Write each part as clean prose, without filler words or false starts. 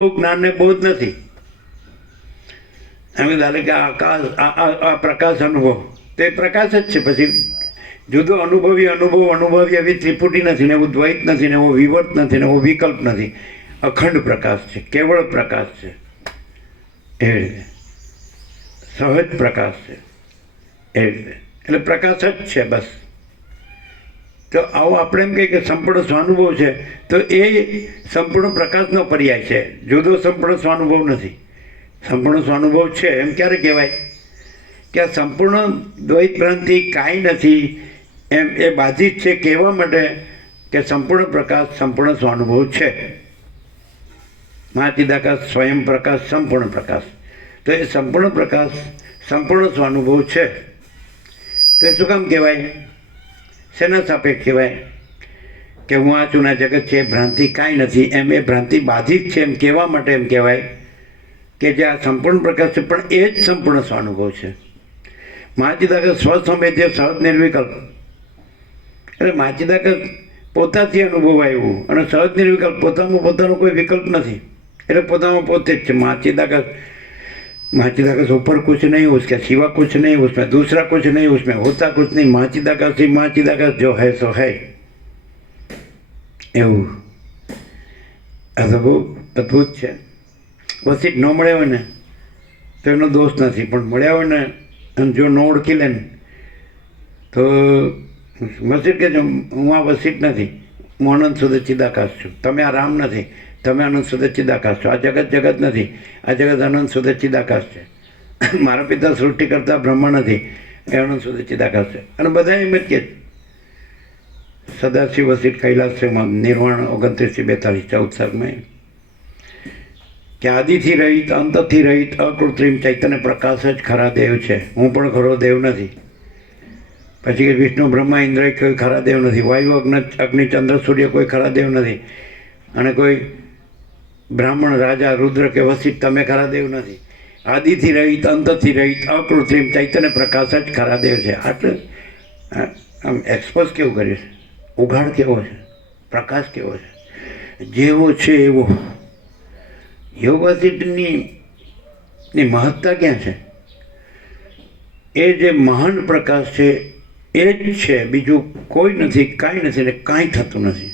જ્ઞાનને બહુ જ નથી. એમ ધારે કે આકાશ આ પ્રકાશ અનુભવ તે પ્રકાશ જ છે. પછી જુદો અનુભવી એવી ત્રિપુટી નથી ને એવું દ્વૈત નથી ને એવો વિવર્ત નથી ને એવો વિકલ્પ નથી. અખંડ પ્રકાશ છે, કેવળ પ્રકાશ છે, એ રીતે સહજ પ્રકાશ છે, એ રીતે એટલે પ્રકાશ જ છે બસ. તો આવું આપણે એમ કહીએ કે સંપૂર્ણ સ્વાનુભવ છે, તો એ સંપૂર્ણ પ્રકાશનો પર્યાય છે, જુદો સંપૂર્ણ સ્વાનુભવ નથી. સંપૂર્ણ સ્વાનુભવ છે એમ ક્યારે કહેવાય કે આ સંપૂર્ણ દ્વૈત ભ્રાંતિ કાંઈ નથી એમ એ બાધિત છે કહેવા માટે કે સંપૂર્ણ પ્રકાશ સંપૂર્ણ સ્વાનુભવ છે. મહાચિદાકાશ સ્વયં પ્રકાશ સંપૂર્ણ પ્રકાશ, તો એ સંપૂર્ણ પ્રકાશ સંપૂર્ણ સ્વાનુભવ છે. તો એ શું કામ કહેવાય? શેના સાપેક્ષ કહેવાય કે હું આ ચૂના જગત છે, ભ્રાંતિ કાંઈ નથી એમ એ ભ્રાંતિ બાધિત છે એમ કહેવા માટે એમ કહેવાય કે જે આ સંપૂર્ણ પ્રકાશ છે પણ એ જ સંપૂર્ણ સ્વાનુભવ છે. મહાચિદાકાશ સ્વસંવેદ્ય સહજ નિર્વિકલ્પ, એટલે મહાચિદાકાશ પોતાથી અનુભવ આવ્યું અને સહજ નિર્વિકલ્પ પોતામાં પોતાનો કોઈ વિકલ્પ નથી, એટલે પોતામાં પોતે જ છે. महाचिदाकाश ऊपर कुछ नहीं, उसके सिवा कुछ नहीं, उसमें दूसरा कुछ नहीं, उसमें होता कुछ नहीं. महाचिदाकाश ही महाचिदाकाश जो है सो है. એવું આ તો બહુ અદ્ભુત છે. વસીટ ન મળ્યા હોય ને તો એનો દોષ નથી, પણ મળ્યા હોય ને અને જો ન ઓળખી લે ને તો વસીટ કે હું આ વસીટ નથી, હું અનંત શુદ્ધ ચિદાકાશ છું. તમે આ રામ નથી, તમે અનંત શુદ્ધ ચિદાકાશ છો. આ જગત જગત નથી, આ જગત અનંત શુદ્ધ ચિદાકાશ છે. મારા પિતા સૃષ્ટિ કરતા બ્રહ્મ નથી, એ અનંત શુદ્ધ ચિદાકાશ છે. અને બધા એમ જ કે સદાશિવ વસીટ કૈલાસમાં નિર્વાણ 29-42 14 સર્ગમાં કે આદિથી રહિત અંતથી રહિત અકૃત્રિમ ચૈતન્ય પ્રકાશ જ ખરા દેવ છે. હું પણ ખરો દેવ નથી. પછી કે વિષ્ણુ બ્રહ્મા ઇન્દ્ર કોઈ ખરા દેવ નથી, વાયુ અગ્નિ ચંદ્ર સૂર્ય કોઈ ખરા દેવ નથી, અને કોઈ બ્રાહ્મણ રાજા રુદ્ર કે વસિત તમે ખરા દેવ નથી. આદિથી રહિત અંતથી રહિત અકૃત્રિમ ચૈતન્ય પ્રકાશ જ ખરા દેવ છે. આટલું આમ એક્સપોઝ કેવું કર્યું છે, ઉઘાડ કેવો છે, પ્રકાશ કેવો છે, જેવો છે એવો. યોગ વસિતની મહત્તા ક્યાં છે? એ જે મહાન પ્રકાશ છે એ જ છે, બીજું કોઈ નથી, કાંઈ નથી ને કાંઈ થતું નથી.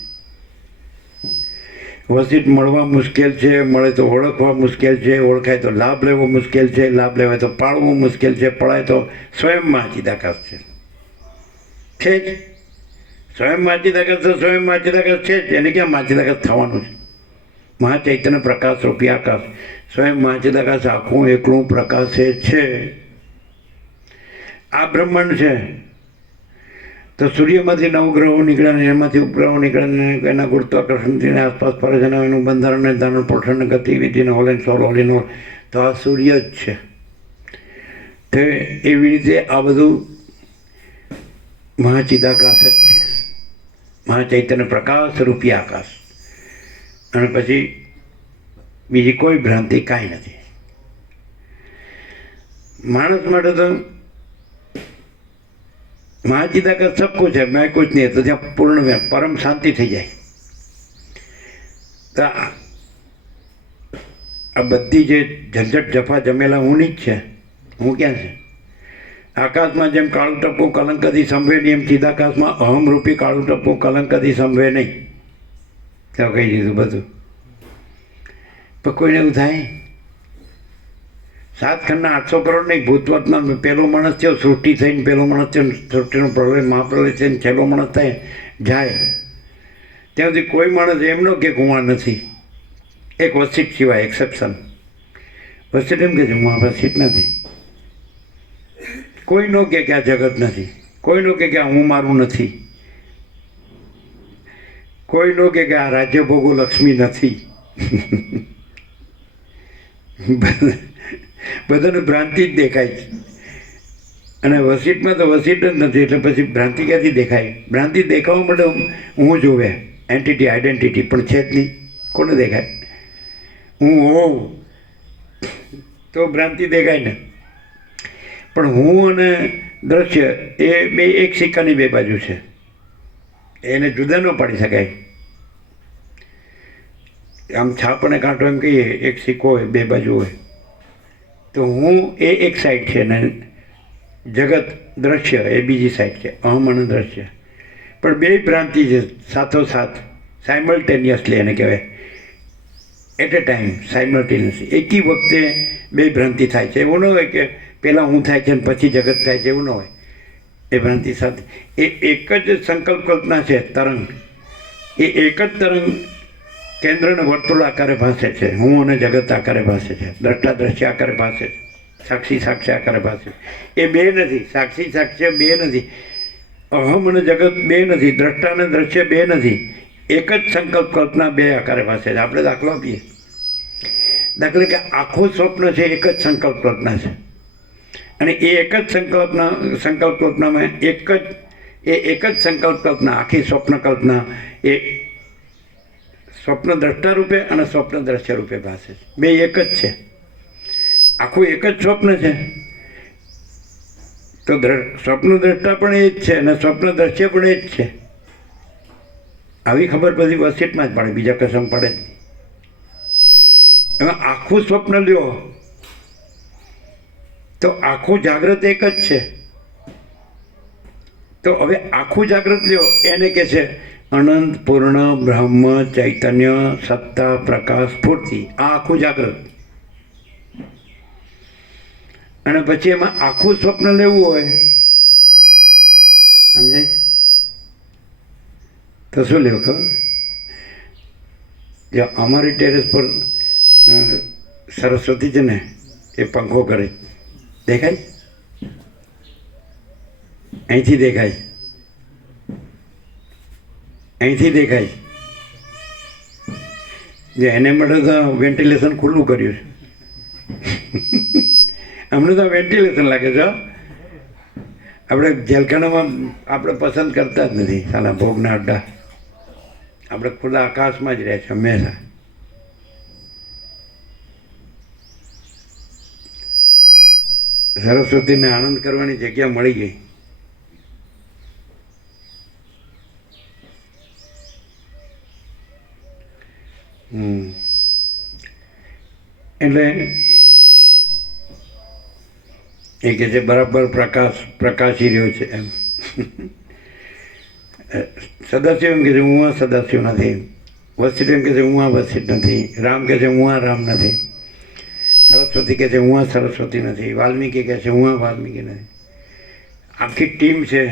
વસીટ મળવા મુશ્કેલ છે, મળે તો ઓળખવા મુશ્કેલ છે, ઓળખાય તો લાભ લેવો મુશ્કેલ છે, લાભ લેવાય તો પાળવું મુશ્કેલ છે, પડાય તો સ્વયં મહાચિદાકાશ છે જ. સ્વયં મહાચિદાકાશ તો સ્વયં મહાચિદાકાશ છે જ, એને ક્યાં મહાચિદાકાશ થવાનું છે? મહાચૈતન્ય પ્રકાશ રૂપી આકાશ સ્વયં મહાચિદાકાશ આખું એકલું પ્રકાશે છે. આ બ્રહ્માંડ છે તો સૂર્યમાંથી નવગ્રહો નીકળ્યા ને એમાંથી ઉપગ્રહો નીકળ્યા ને એના ગુરુત્વાકર્ષણથી આસપાસ ફરે છે, એનું બંધારણ ને ધારણ પોષણ ગતિવિધિને whole and soul whole in all, તો આ સૂર્ય જ છે. તો એવી રીતે આ બધું મહાચિદાકાશ જ છે, મહાચૈતન્ય પ્રકાશ રૂપી આકાશ. અને પછી બીજી કોઈ ભ્રાંતિ કાંઈ નથી. માણસ માટે તો મહાચિદાકાશ સબ કુછ है, मैं कुछ नहीं, तो ત્યાં પૂર્ણ પરમ શાંતિ થઈ જાય. તો આ બધી જે ઝંઝટ જફા જમેલા હુંની જ છે, હું ક્યાં છે? આકાશમાં જેમ કાળું ટપકું કલંકથી સંભવે નહીં, એમ ચિદાકાશમાં અહમરૂપી કાળું ટપકું કલંકથી સંભવે નહીં. ત્યાં કહી દીધું બધું. પણ કોઈને એવું થાય? 7 ખંડના 800 કરોડ નહીં, ભૂતવર્તમાન પહેલો માણસ થયો, સૃષ્ટિ થઈને પહેલો માણસ થયો, સૃષ્ટિનો પ્રલય મહાપ્રલય થઈને છેલ્લો માણસ થાય જાય, ત્યાં સુધી કોઈ માણસ એમ ન કે હું આ નથી. એક વસીટ સિવાય એક્સેપ્શન. વસીટ એમ કે છે હું આ વસીટ નથી. કોઈ ન કે આ જગત નથી, કોઈ ન કે આ હું મારું નથી, કોઈ ન કે આ રાજ્ય ભોગો લક્ષ્મી નથી. બધાને ભ્રાંતિ જ દેખાય છે. અને વસીટમાં તો વસીટ જ નથી, એટલે પછી ભ્રાંતિ ક્યાંથી દેખાય? ભ્રાંતિ દેખાવા માટે હું જોવે એન્ટિટી આઈડેન્ટિટી, પણ છે જ નહીં. કોને દેખાય? હું હોઉં તો ભ્રાંતિ દેખાય ને. પણ હું અને દ્રશ્ય એ બે એક સિક્કાની બે બાજુ છે, એને જુદા ન પાડી શકાય. આમ છાપ અને કાંટો એમ કહીએ, એક સિક્કો હોય, બે બાજુ હોય. તો હું એ એક સાઈડ છે ને જગત દ્રશ્ય એ બીજી સાઈડ છે, અહમ અને દ્રશ્ય. પણ બે ભ્રાંતિ છે સાથોસાથ, સાયમલ્ટેનિયસલી એને કહેવાય, એટ એ ટાઈમ, સાયમલ્ટેનિયસલી એકી વખતે બે ભ્રાંતિ થાય છે. એવું ન હોય કે પહેલાં હું થાય છે અને પછી જગત થાય છે, એવું ન હોય. એ ભ્રાંતિ સાથે એ એક જ સંકલ્પ કલ્પના છે, તરંગ. એ એક જ તરંગ કેન્દ્રને વર્તુળ આકારે ભાસે છે, હું અને જગત આકારે ભાસે છે, દ્રષ્ટા દ્રશ્ય આકારે ભાસે છે, સાક્ષી સાક્ષ્ય આકારે ભાસે છે. એ બે નથી, સાક્ષી સાક્ષ્ય બે નથી, અહમ અને જગત બે નથી, દ્રષ્ટા અને દ્રશ્ય બે નથી, એક જ સંકલ્પ કલ્પના બે આકારે ભાસે છે. આપણે દાખલો આપીએ, દાખલે કે આખું સ્વપ્ન છે એક જ સંકલ્પ કલ્પના છે, અને એ એક જ સંકલ્પ કલ્પનામાં એક જ સંકલ્પ કલ્પના, આખી સ્વપ્ન કલ્પના એ સ્વપ્ન દ્રષ્ટા રૂપે અને સ્વપ્ન દ્રશ્ય રૂપે ભાસે છે. બે એક જ છે, આખું એક જ સ્વપ્ન છે. તો સ્વપ્ન દ્રષ્ટા પણ એ જ છે અને સ્વપ્ન દ્રશ્ય પણ એ જ છે. આવી ખબર પછી વસીટમાં જ પડે, બીજા કસમ પડે જ નહીં. એમાં આખું સ્વપ્ન લ્યો તો આખું જાગ્રત એક જ છે. તો હવે આખું જાગ્રત લ્યો એને કહે છે અનંત પૂર્ણ બ્રહ્મ ચૈતન્ય સત્તા પ્રકાશ સ્ફૂર્તિ. આ આખું જાગ્રત. અને પછી એમાં આખું સ્વપ્ન લેવું હોય, સમજાય તો શું લેવું ખબર? જો અમારી ટેરેસ પર સરસ્વતી છે ને, એ પંખો કરે, દેખાય? અહીંથી દેખાય, અહીંથી દેખાય. જે એને માટે તો વેન્ટિલેશન ખુલ્લું કર્યું છે. અમને તો વેન્ટિલેશન લાગે છે. આપણે જેલખાનામાં આપણે પસંદ કરતા જ નથી સાલા ભોગના અડ્ડા. આપણે ખુલ્લા આકાશમાં જ રહે છે હંમેશા. સરસ્વતીને આનંદ કરવાની જગ્યા મળી ગઈ. એટલે એ કહે છે બરાબર પ્રકાશી રહ્યો છે એમ. સદાશિવ એમ કહે છે હું આ સદાશિવ નથી, વસિષ્ઠ એમ કહે છે હું આ વસિષ્ઠ નથી, રામ કહે છે હું આ રામ નથી, સરસ્વતી કહે છે હું આ સરસ્વતી નથી, વાલ્મીકી કહે છે હું આ વાલ્મીકી નથી. આખી ટીમ છે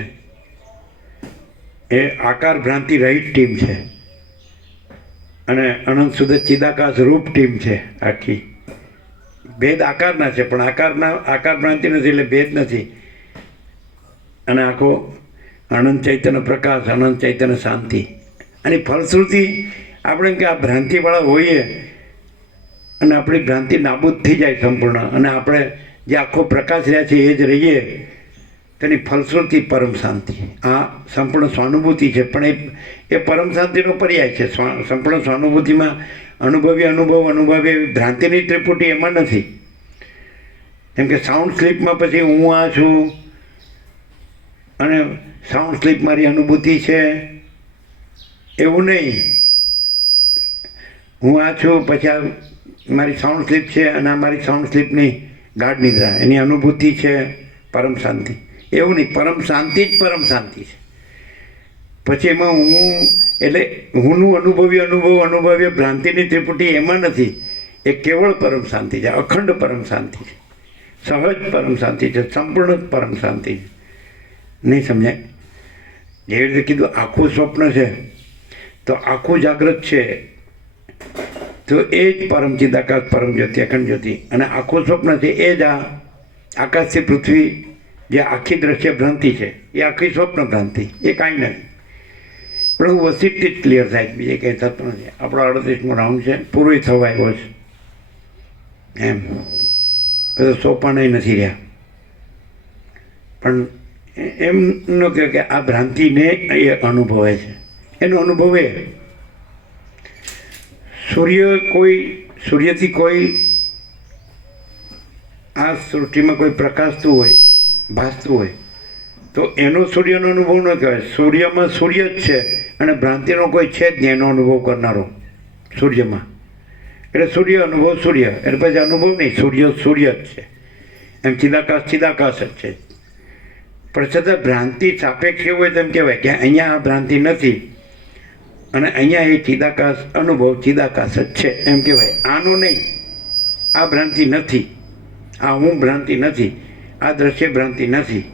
એ આકાર ભ્રાંતિ રહિત ટીમ છે, અને અનંત સુધી ચિદાકાશ રૂપ ટીમ છે આખી. ભેદ આકારના છે પણ આકાર ભ્રાંતિ નથી એટલે ભેદ નથી. અને આખો અનંત ચૈતન્ય પ્રકાશ, અનંત ચૈતન્ય શાંતિ. અને ફલશ્રુતિ આપણે કે આ ભ્રાંતિવાળા હોઈએ અને આપણી ભ્રાંતિ નાબૂદ થઈ જાય સંપૂર્ણ, અને આપણે જે આખો પ્રકાશ રહ્યા છીએ એ જ રહીએ, તેની ફલશ્રુતિ પરમ શાંતિ. આ સંપૂર્ણ સ્વાનુભૂતિ છે, પણ એ પરમ શાંતિનો પર્યાય છે. સંપૂર્ણ સ્વાનુભૂતિમાં અનુભવી ભ્રાંતિની ત્રિપુટી એમાં નથી. કેમ કે સાઉન્ડ સ્લીપમાં પછી હું આ છું અને સાઉન્ડ સ્લીપ મારી અનુભૂતિ છે એવું નહીં. હું આ છું પછી આ મારી સાઉન્ડ સ્લીપ છે અને આ મારી સાઉન્ડ સ્લીપની ગાઢ નિદ્રા, એની અનુભૂતિ છે પરમ શાંતિ. એવું નહીં, પરમ શાંતિ જ પરમ શાંતિ છે. પછી એમાં હું એટલે હુંનું અનુભવ્ય ભ્રાંતિની ત્રિપુટી એમાં નથી. એ કેવળ પરમ શાંતિ છે, અખંડ પરમ શાંતિ છે, સહજ પરમ શાંતિ છે, સંપૂર્ણ પરમ શાંતિ છે. નહીં સમજાય? જેવી રીતે કીધું આખું સ્વપ્ન છે તો આખું જાગ્રત છે, તો એ જ પરમ ચિદાકાશ, પરમ જ્યોતિ, અખંડ જ્યોતિ. અને આખું સ્વપ્ન છે એ જ આ આકાશથી પૃથ્વી જે આખી દ્રશ્ય ભ્રાંતિ છે, એ આખી સ્વપ્ન ભ્રાંતિ, એ કાંઈ નથી. પણ હું વસીટથી જ ક્લિયર થાય, બીજે કંઈ થતું નથી. આપણો 38મો રાઉન્ડ છે, પૂરો થવા આવ્યો છે એમ. બધું સોપાના નથી રહ્યા. પણ એમ ન કહે કે આ ભ્રાંતિને એ અનુભવે છે. એનો અનુભવ એ સૂર્યથી કોઈ આ સૃષ્ટિમાં કોઈ પ્રકાશતું હોય, ભાસતું હોય, તો એનો સૂર્યનો અનુભવ ન કહેવાય. સૂર્યમાં સૂર્ય જ છે અને ભ્રાંતિનો કોઈ છે જ નહીં એનો અનુભવ કરનારો સૂર્યમાં. એટલે સૂર્ય અનુભવ સૂર્ય એટલે પછી અનુભવ નહીં, સૂર્ય સૂર્ય જ છે. એમ ચિદાકાશ ચિદાકાશ જ છે. પણ છતાં ભ્રાંતિ સાપેક્ષ એવું હોય તેમ કહેવાય કે અહીંયા આ ભ્રાંતિ નથી અને અહીંયા એ ચિદાકાશ અનુભવ ચિદાકાશ જ છે એમ કહેવાય. આનું નહીં, આ ભ્રાંતિ નથી, આ હું ભ્રાંતિ નથી, આ દ્રશ્ય ભ્રાંતિ નથી.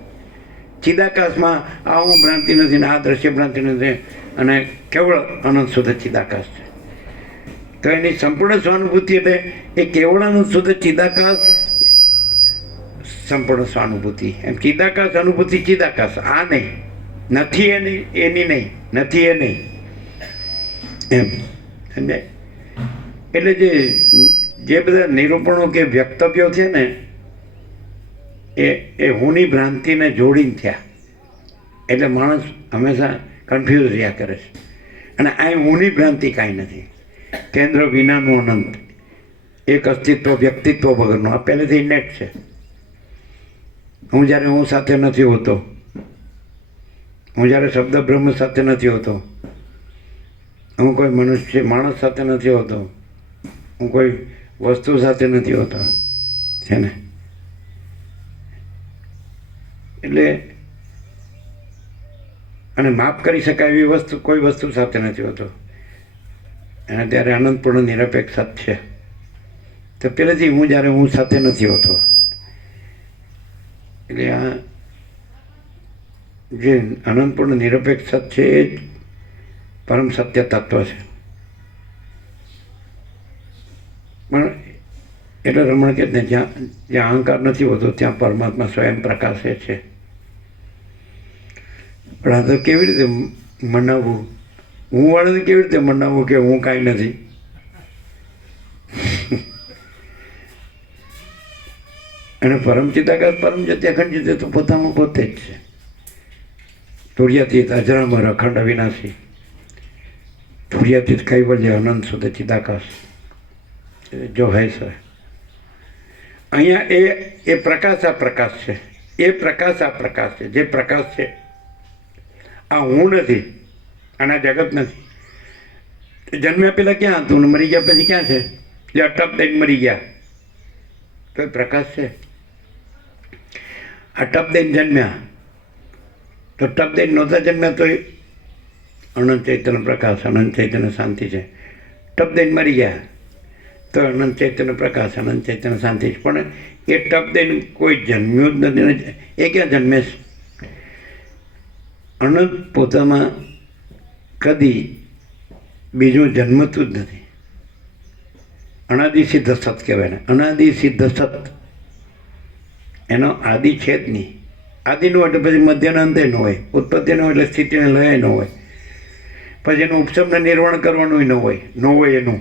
ચિદાકાશમાં આ હું ભ્રાંતિ નથી ને આ દ્રશ્ય ભ્રાંતિ નથી અને કેવળ અનંત શુદ્ધ ચિદાકાશ છે. તો એની સંપૂર્ણ સ્વાનુભૂતિ એટલે એ કેવળ અનંત શુદ્ધ ચિદાકાશ સંપૂર્ણ સ્વાનુભૂતિ. એમ ચિદાકાશ અનુભૂતિ ચિદાકાશ, આ નહીં, નથી એની એની નહીં, નથી એ નહીં એમ સમજાય. એટલે જે બધા નિરૂપણો કે વ્યક્તવ્યો છે ને એ હુંની ભ્રાંતિને જોડીને થયા. એટલે માણસ હંમેશા કન્ફ્યુઝ રહ્યા કરે છે. અને આ હુંની ભ્રાંતિ કાંઈ નથી, કેન્દ્ર વિનાનું અનંત, એક અસ્તિત્વ વ્યક્તિત્વ વગરનું. આ પહેલેથી નેટ છે. હું જ્યારે હું સાથે નથી હોતો, હું જ્યારે શબ્દ બ્રહ્મ સાથે નથી હોતો, હું કોઈ મનુષ્ય માણસ સાથે નથી હોતો, હું કોઈ વસ્તુ સાથે નથી હોતો છે ને. એટલે અને માફ કરી શકાય એવી વસ્તુ કોઈ વસ્તુ સાથે નથી હોતો. અને ત્યારે અનંતપૂર્ણ નિરપેક્ષ છે. તો પહેલેથી હું જ્યારે હું સાથે નથી હોતો. એટલે આ જે અનંતપૂર્ણ નિરપેક્ષ છે એ જ પરમ સત્ય તત્વ છે. પણ એટલે રમણ કે જ્યાં અહંકાર નથી હોતો ત્યાં પરમાત્મા સ્વયં પ્રકાશે છે. પણ આ તો કેવી રીતે મનાવવું, હું વાળાને કેવી રીતે મનાવવું કે હું કાંઈ નથી. અને પરમ ચિદાકાશ પરમ જતે અખંડ જતે તો પોતામાં પોતે જ છે. તુર્યાતીત અજરામર અખંડ અવિનાશી, તુર્યાતીત કૈવલ્ય અનંત શુદ્ધ ચિદાકાશ જો હૈ સર. અહીંયા એ પ્રકાશ આ પ્રકાશ છે, એ પ્રકાશ આ પ્રકાશ છે. જે પ્રકાશ છે આ હું નથી, આના જગત નથી. જન્મ્યા પહેલાં ક્યાં હતું ને મરી ગયા પછી ક્યાં છે? જે અટપ દઈને મરી ગયા તો એ પ્રકાશ છે. આ ટપ દઈને જન્મ્યા તો ટપ દઈને નહોતા જન્મ્યા તો એ અનંત ચૈતન્ય પ્રકાશ, અનંત ચૈતન્ય શાંતિ છે. ટપ દઈને મરી ગયા તો અનંત ચૈતન્ય પ્રકાશ, અનંત ચૈતન્ય શાંતિ છે. પણ એ ટપ દઈને કોઈ જન્મ્યું જ નથી. એ ક્યાં જન્મે છે? અનંત પોતામાં કદી બીજું જન્મતું જ નથી. અનાદિ સિદ્ધ સત કહેવાય ને. અનાદિ સિદ્ધ સત એનો આદિ છે જ નહીં. આદિનો એટલે પછી મધ્યનો અંતે ન હોય, ઉત્પત્તિનો એટલે સ્થિતિને લય ન હોય, પછી એનું ઉપસમને નિર્વહન કરવાનું ન હોય એનું.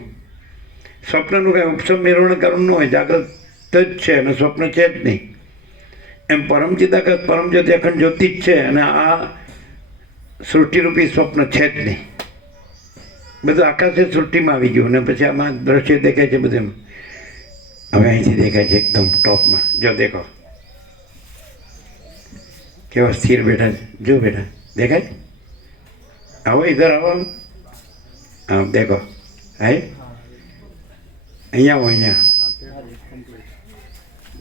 સ્વપ્નનું કાંઈ ઉપસમ નિર્વહન કરવાનું ન હોય, જાગ્રત જ છે અને સ્વપ્ન છે જ નહીં. એમ પરમ ચિદાકાશ પરમ જ્યોતિ અખંડ જ્યોતિ જ છે અને આ સૃષ્ટિરૂપી સ્વપ્ન છે જ નહીં. બધું આકાશે સૃષ્ટિમાં આવી ગયું ને પછી આમાં દ્રશ્ય દેખાય છે બધું. હવે અહીંથી દેખાય છે એકદમ ટોપમાં. જો દેખો કેવા સ્થિર બેઠા છે. જો બેટા દેખાય? આવો ઇધર આવો. હા દેખો. હાય અહીંયા આવો, અહીંયા.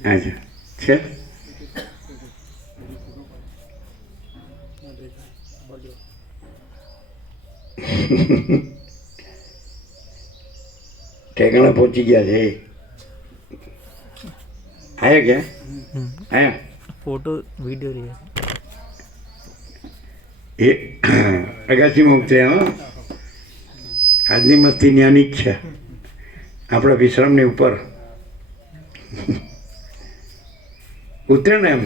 હા છે. ઠેકાણા પહોંચી ગયા છે. આયા ક્યાં? આયા ફોટો વિડીયો એ અગાસીમાં ઉતર્યા. હો આજની મસ્તી ન્યાની જ છે. આપણા વિશ્રામની ઉપર ઉતરે ને એમ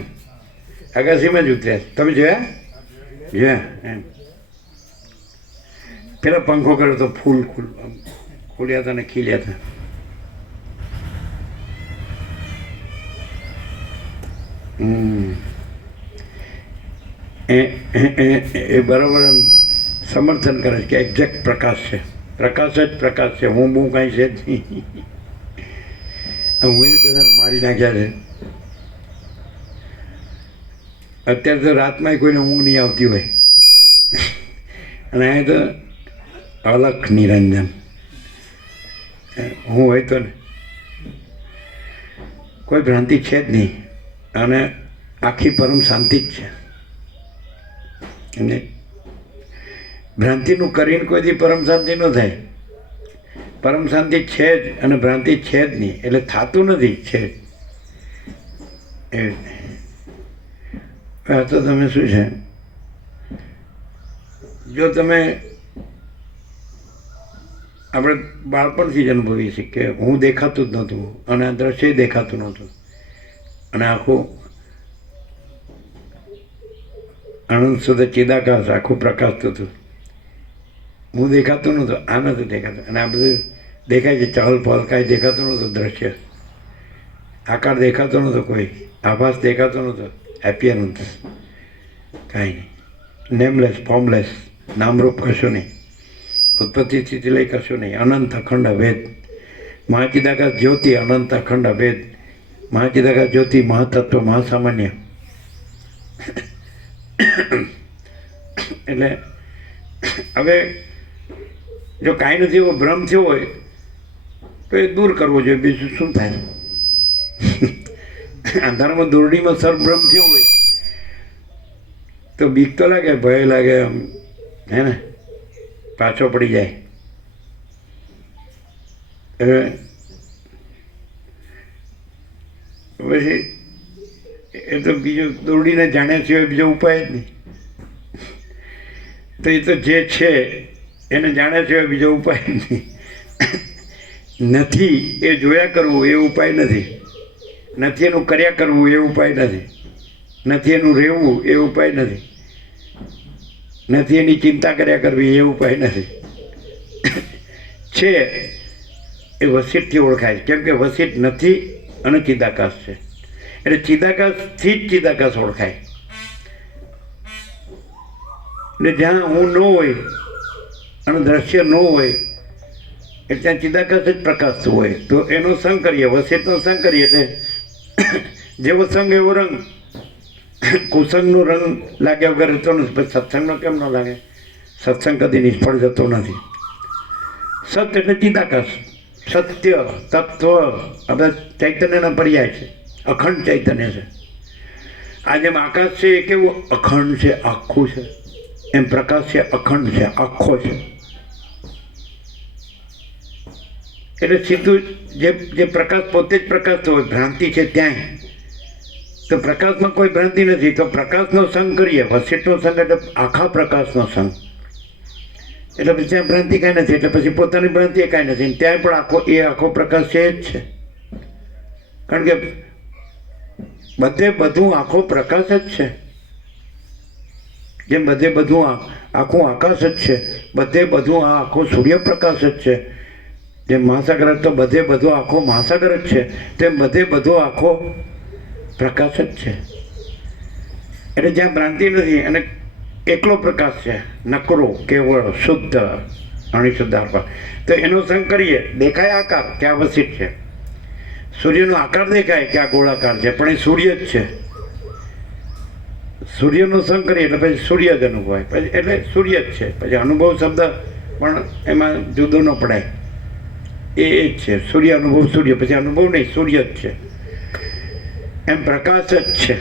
અગાસીમાં જ ઉતર્યા. તમે જોયા? જોયા એમ. પેલા પંખો કર્યો તો ફૂલ ખુલ્યા હતા ને ખીલ્યા હતા. એ બરાબર સમર્થન કરે છે કે એક્ઝેક્ટ પ્રકાશ છે. પ્રકાશ જ પ્રકાશ છે. હું બહુ કાંઈ છે જ નહીં. હું એ બધાને મારી નાખ્યા છે. અત્યારે તો રાતમાં કોઈને ઊંઘ નહીં આવતી હોય અને અહીં તો અલખ નિરંજન. હું હોય તો ને કોઈ ભ્રાંતિ છે જ નહીં અને આખી પરમ શાંતિ જ છે. અને ભ્રાંતિનું કરીને કોઈથી પરમ શાંતિ ન થાય. પરમ શાંતિ છે જ અને ભ્રાંતિ છે જ નહીં, એટલે થતું નથી છે જ. આ તો તમે શું છે, જો તમે આપણે બાળપણથી જ અનુભવીએ છીએ કે હું દેખાતું જ નહોતું અને આ દ્રશ્ય દેખાતું નહોતું અને આખું આનંદ શુદ્ધ ચિદાકાશ આખું પ્રકાશતું હતું. હું દેખાતું નહોતું, આ નહોતું દેખાતું અને આ બધું દેખાય છે. ચહલ પહલ કાંઈ દેખાતું નહોતું, દ્રશ્ય આકાર દેખાતો નહોતો, કોઈ આભાસ દેખાતો નહોતો, એપિયરન્સ કાંઈ નહીં, નેમલેસ ફોર્મલેસ, નામરૂપ કશું નહીં, ઉત્પત્તિ સ્થિતિ લઈ કશું નહીં, અનંત અખંડ અભેદ, મહાચિદાકાશ જ્યોતિ, અનંત અખંડ અભેદ, મહાચિદાકાશ જ્યોતિ, મહાતત્વ, મહાસામાન્ય. એટલે હવે જો કાંઈ નથી એવો ભ્રમ થયો હોય તો એ દૂર કરવો જોઈએ. બીજું શું થાય? અંધારામાં દોરડીમાં સર્વભ્રમ થયો હોય તો બીક તો લાગે, ભય લાગે, આમ હે ને, પાછો પડી જાય. હવે પછી એ તો બીજું દોરડીને જાણ્યા સિવાય બીજો ઉપાય જ નહીં. તો એ તો જે છે એને જાણ્યા સિવાય બીજો ઉપાય નહીં. નથી એ જોયા કરવું એ ઉપાય નથી, નથી એનું કર્યા કરવું એ ઉપાય નથી, નથી એનું રહેવું એ ઉપાય નથી, નથી એની ચિંતા કર્યા કરવી એ ઉપાય નથી. છે એ વસીતથી ઓળખાય છે, કેમ કે વસીત નથી અને ચિદાકાશ છે. એટલે ચિદાકાશથી જ ચિદાકાશ ઓળખાય. એટલે જ્યાં હું ન હોય અને દ્રશ્ય ન હોય એટલે ત્યાં ચિદાકાશ જ પ્રકાશતું હોય. તો એનો સંગ કરીએ, વસીતનો સંગ કરીએ એટલે જેવો સંગ એવો રંગ. કુસંગનો રંગ લાગ્યા વગર રહેતો નથી, પછી સત્સંગનો કેમ ન લાગે? સત્સંગ કદી નિષ્ફળ જતો નથી. સત્ય એટલે ચિદાકાશ, સત્ય, તત્વ, આ બધા ચૈતન્યના પર્યાય છે, અખંડ ચૈતન્ય છે. આ જેમ આકાશ છે એ કેવું અખંડ છે, આખું છે, એમ પ્રકાશ છે અખંડ છે, આખો છે. એટલે સીધું જે પ્રકાશ પોતે જ પ્રકાશ હોય, ભ્રાંતિ છે ત્યાંય તો પ્રકાશમાં કોઈ ભ્રાંતિ નથી. તો પ્રકાશનો સંગ કરીએ, વસીતનો સંગ એટલે આખા પ્રકાશનો સંગ, એટલે પછી ત્યાં ભ્રાંતિ કાંઈ નથી. એટલે પછી પોતાની ભ્રાંતિ એ કાંઈ નથી. ત્યાં પણ આખો પ્રકાશ છે જ છે. કારણ કે બધે બધું આખો પ્રકાશ જ છે. જેમ બધે બધું આખું આકાશ જ છે, બધે બધું આ આખો સૂર્યપ્રકાશ જ છે. જેમ મહાસાગર તો બધે બધો આખો મહાસાગર જ છે, તેમ બધે બધો આખો પ્રકાશ જ છે. એટલે જ્યાં ભ્રાંતિ નથી અને એકલો પ્રકાશ છે, નકરો, કેવળ, શુદ્ધ, અણિશુદ્ધાકાર, તો એનો સંગ કરીએ. દેખાય આકાર કે આ વસીત છે, સૂર્યનો આકાર દેખાય કે આ ગોળાકાર છે, પણ એ સૂર્ય જ છે. સૂર્યનો સંગ કરીએ એટલે પછી સૂર્ય જ અનુભવાય, પછી એટલે સૂર્ય જ છે. પછી અનુભવ શબ્દ પણ એમાં જુદો ન પડાય, એ જ છે. સૂર્ય અનુભવ, સૂર્ય, પછી અનુભવ નહીં, સૂર્ય જ છે. એમ પ્રકાશ જ છે.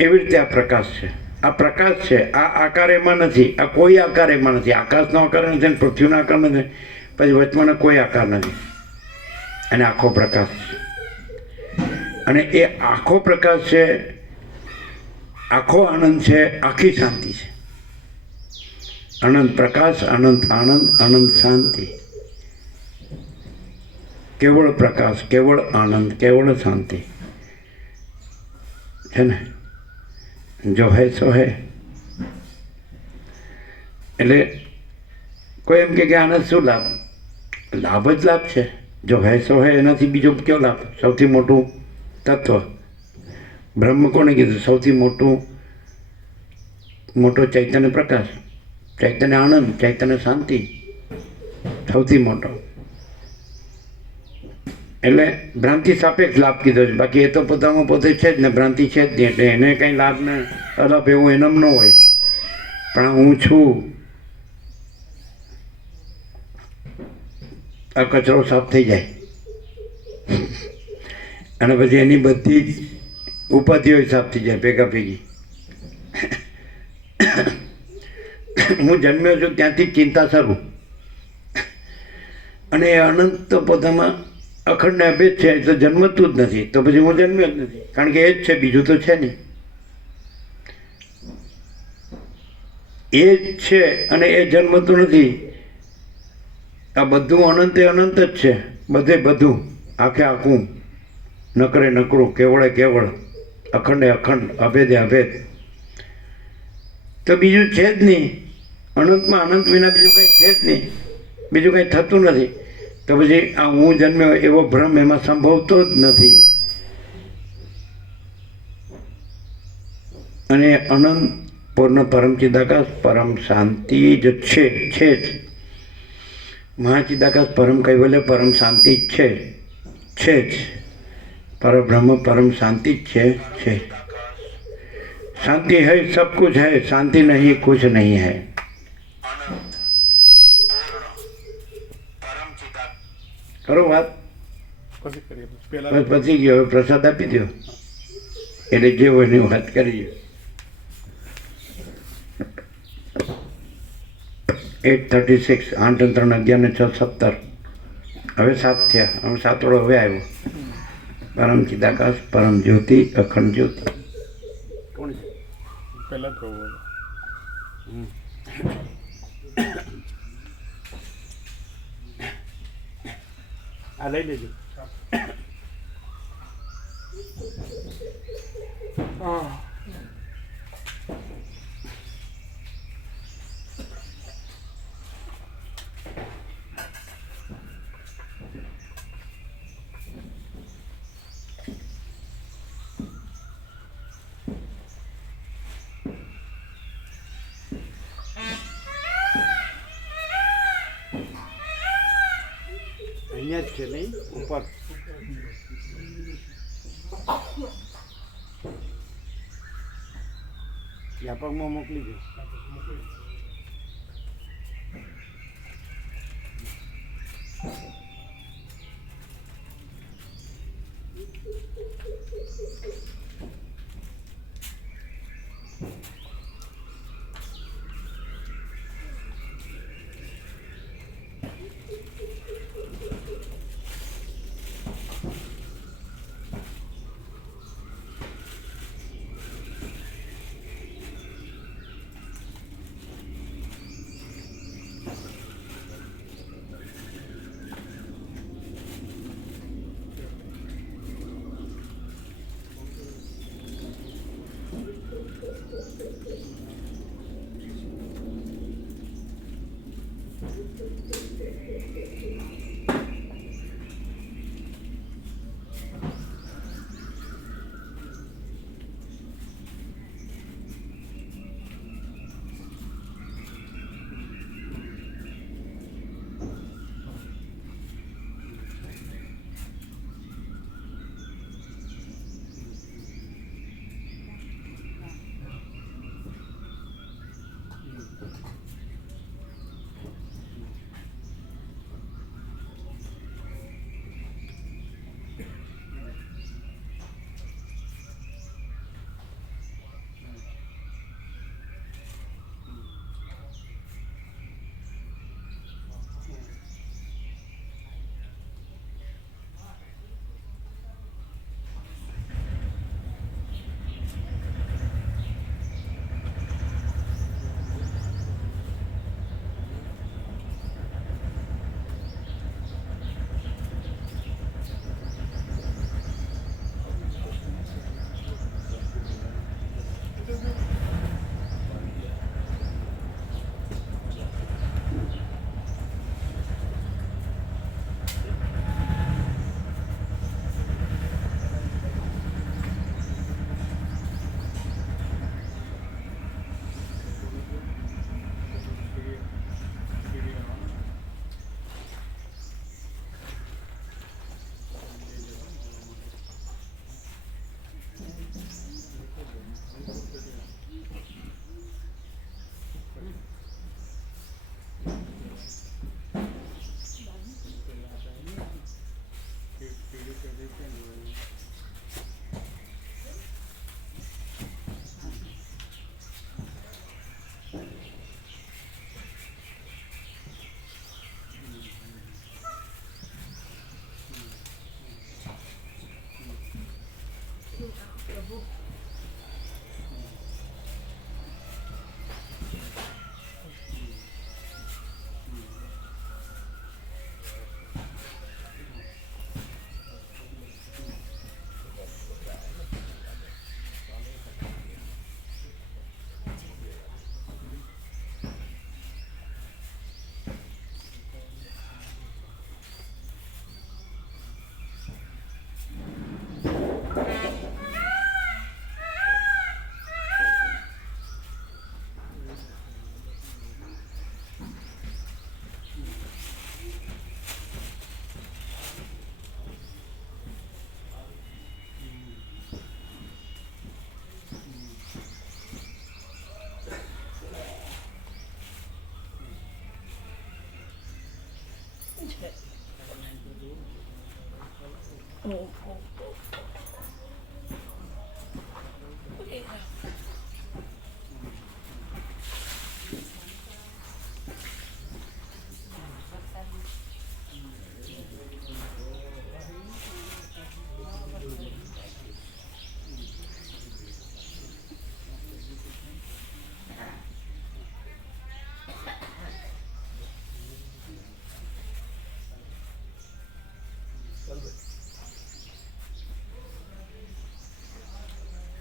એવી રીતે આ પ્રકાશ છે. આ પ્રકાશ છે, આ આકાર એમાં નથી, આ કોઈ આકાર એમાં નથી. આકાશનો આકાર નથી અને પૃથ્વીનો આકાર નથી, પછી વચમાંનો કોઈ આકાર નથી. અને આખો પ્રકાશ છે. અને એ આખો પ્રકાશ છે, આખો આનંદ છે, આખી શાંતિ છે. અનંત પ્રકાશ, અનંત આનંદ, અનંત શાંતિ. કેવળ પ્રકાશ, કેવળ આનંદ, કેવળ શાંતિ છે ને. જો હૈ સો હૈ. એટલે કોઈ એમ કે આના શું લાભ? લાભ જ લાભ છે. જો હૈ સો હૈ, એનાથી બીજો કયો લાભ? સૌથી મોટું તત્વ બ્રહ્મ કોને કીધું? સૌથી મોટો ચૈતન્ય પ્રકાશ, ચૈતન્ય આનંદ, ચૈતન્ય શાંતિ, સૌથી મોટો. એટલે ભ્રાંતિ સાપેક્ષ લાભ કીધો છે. બાકી એ તો પોતામાં પોતે છે જ ને, ભ્રાંતિ છે જ નહીં. એટલે એને કંઈ લાભ ને અલાભ એવું એનામ ન હોય. પણ હું છું આ કચરો સાફ થઈ જાય અને પછી એની બધી જ ઉપાધિઓ સાફ થઈ જાય ભેગા ભેગી. હું જન્મ્યો છું ત્યાંથી જ ચિંતા શરૂ, અને એ અનંત પોતામાં અખંડને અભેદ છે, તો જન્મતું જ નથી, તો પછી હું જન્મ્યો જ નથી, કારણ કે એ જ છે, બીજું તો છે નહીં. એ જ છે અને એ જન્મતું નથી. આ બધું અનંતે અનંત જ છે, બધે બધું, આખે આખું, નકરે નકરું, કેવળે કેવળ, અખંડે અખંડ, અભેદે અભેદ. તો બીજું છે જ નહીં. અનંતમાં અનંત વિના બીજું કંઈ છે જ નહીં, બીજું કંઈ થતું નથી. તો પછી આ હું જન્મ્યો એવો ભ્રમ એમાં સંભવતો જ નથી. અને અનંત પૂર્ણ પરમ ચિદાકાશ પરમ શાંતિ જ છે જ. મહાચિદાકાશ પરમ કૈવલ્ય પરમ શાંતિ જ છે જ. परब्रह्म परम शांति છે. शांति है सब कुछ है, शांति नहीं कुछ नहीं है. કરો વાત, બસ પતી ગયો. હવે પ્રસાદ આપી દો એટલે જે હોય એની વાત કરીએ. 8:36 8 અને 3 11 ને 6 17. હવે 7 થયા. હવે 7 વાળો હવે આવ્યો. परम चिदाकाश परम ज्योति अखंड ज्योति. કોણ છે પહેલા તો આ લઈ લેજો. અહીંયા જ છે નહીં, ઉપર. વ્યાપકમાં મોકલી દો.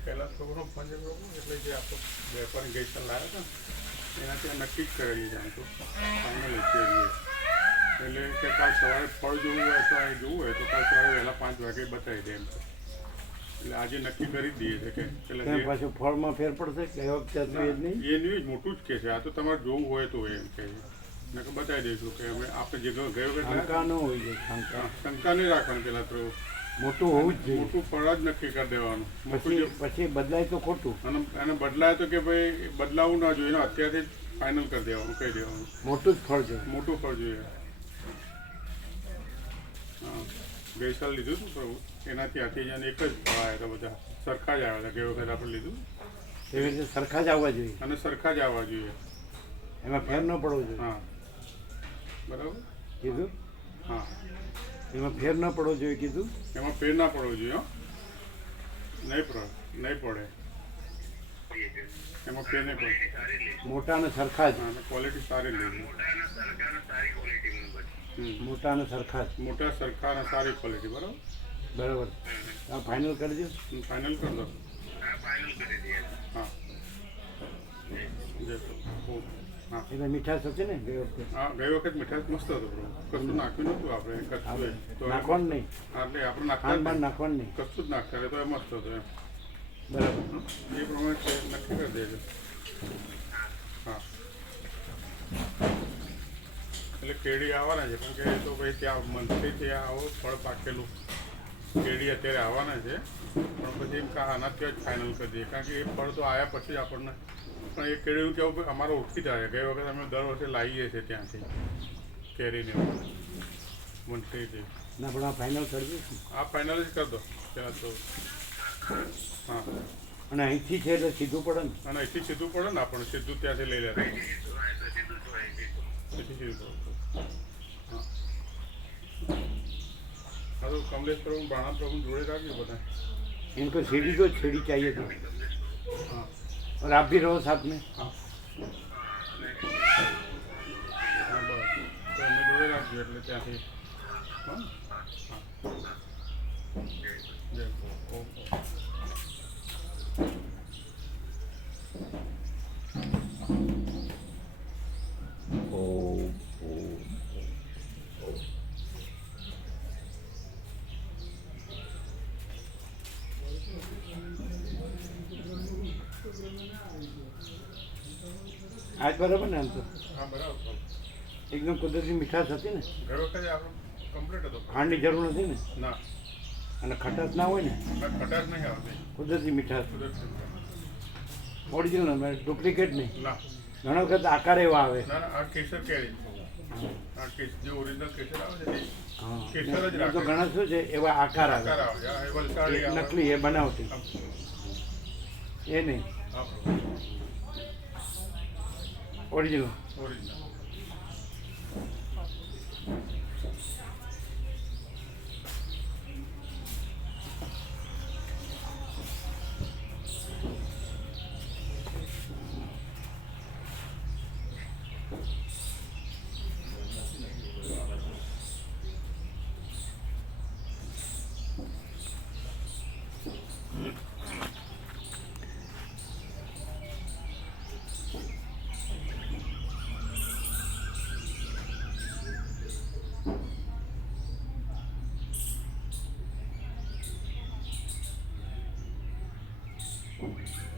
પહેલા છોકરો ફોન જે પ્રભુ એટલે જે આપણો વેપારી ગઈકાલ લાવ્યો હતો ને એનાથી આ નક્કી જ કરેલી જાણ તો ફાઇનલ એટલે કે કાલ સવારે ફળ જોવું હોય તો અહીં જોવું હોય તો કાલ સવારે વહેલા 5 વાગે બતાવી દે એમ છે. એટલે આજે નક્કી કરી જ દઈએ છે કે પેલા જે પાછું ફળમાં ફેર પડશે કે વખતે એ નહીં મોટું જ કે છે આ તો તમારે જોવું હોય તો એમ કે ને કે બતાવી દઈશું કે અમે આપણે જે ગયો શંકા ન હોય છે શંકા શંકા નહીં રાખવાની પેલા તો મોટું હોવું જ જોઈએ. મોટું ફળ જ નક્કી કરી દેવાનું મોટું પછી જે પછી બદલાય તો ખોટું. અને બદલાય તો કે ભાઈ બદલાવું ના જોઈએ ને અત્યારથી જ ફાઇનલ કરી દેવાનું કહી દેવાનું મોટું જ ફળ છે. મોટું ફળ જોઈએ. હા ગઈસાલ લીધું હતું પ્રભુ એનાથી આથી જઈને એક જ ફળ આવ્યા હતા બધા સરખા જ આવ્યા હતા ગઈ વખત આપણે લીધું એવી રીતે સરખા જ આવવા જોઈએ. અને સરખા જ આવવા જોઈએ. એમાં ફેર ન પડવો જોઈએ. હા બરાબર કીધું હા એમાં ફેર ન પડવો જોઈએ કીધું. એમાં ફેર ના પડવો જોઈએ હો. નહીં પડે એમાં ફેર નહીં પડે. મોટા અને સરખા જ. અને ક્વોલિટી સારી લેવી. મોટા અને સરખા જ. મોટા સરખા અને સારી ક્વોલિટી બરાબર. બરાબર. આ ફાઇનલ કરી દો. ફાઇનલ કરી દો. હા જય પ્રભુ. હા એટલે મીઠાશ હતી ને ગઈ વખતે. હા ગઈ વખત મીઠાશ મસ્ત હતો બરો કશું નાખ્યું નહોતું આપણે કશું તો નાખવાનું નહીં. એટલે આપણે નાખતા ખાંડ બાંડ નાખવાનું નહીં. કશું જ નાખતા એટલે તો એ મસ્ત હતો એમ બરાબર. એ પ્રમાણે નક્કી કરી દેજો. હા એટલે કેળી આવવાના છે પણ કે તો ભાઈ ત્યાં મંથલીથી આવો ફળ પાકેલું કેળી અત્યારે આવવાના છે પણ પછી એમ કે આનાથી જ ફાઇનલ કરી દઈએ કારણ કે એ ફળ તો આવ્યા પછી જ આપણને પણ એ કેળીનું કેવું અમારો ઓળખી જાય ગઈ વખત અમે દર વર્ષે લાવીએ છીએ ત્યાંથી કેરીને મંથલીથી. ના પણ આ ફાઇનલ કરી દઈશું. આ ફાઇનલ જ કરી દો ત્યાં તો. હા અને અહીંથી છે એટલે સીધું પડે ને. અને અહીંથી સીધું પડે ને આપણને સીધું ત્યાંથી લઈ લેતા અહીંથી સીધું હા હા તો કમલેશ પ્રભુ બાણા પ્રભુ જોડે રાખજો બધા. इनको सीढ़ी तो छेड़ी चाहिए थी હા और आप भी रहो साथ में. હા હા બસ તો એમને જોડે રાખજો એટલે ત્યાંથી હા હા જય ઓકે. આજ બરાબર ને આમ તો હા બરાબર. એકદમ કુદરતી મીઠાશ હતી ને. ગઈ વખતે આપણું કમ્પ્લીટ હતો. ખાંડની જરૂર નથી ને ના અને ખટાશ ના હોય ને. ખટાશ નહીં આવતી કુદરતી મીઠાશ કુદરતી. ઓરિજિનલ ડુપ્લિકેટ નહીં. ના ઘણા વખત આકાર એવા આવે. ના ના આ કેસર કેરી આ કેસ જે ઓરિજિનલ કેસર આવે છે હા કેસર જ એ તો રાખે. ઘણા શું છે એવા આકાર આવે. આકાર આવે આ એ વલસાડી એ આવે. નકલી એ બનાવટી એ નહીં ઓરિજિનલ. ઓરિજિનલ. Thank you.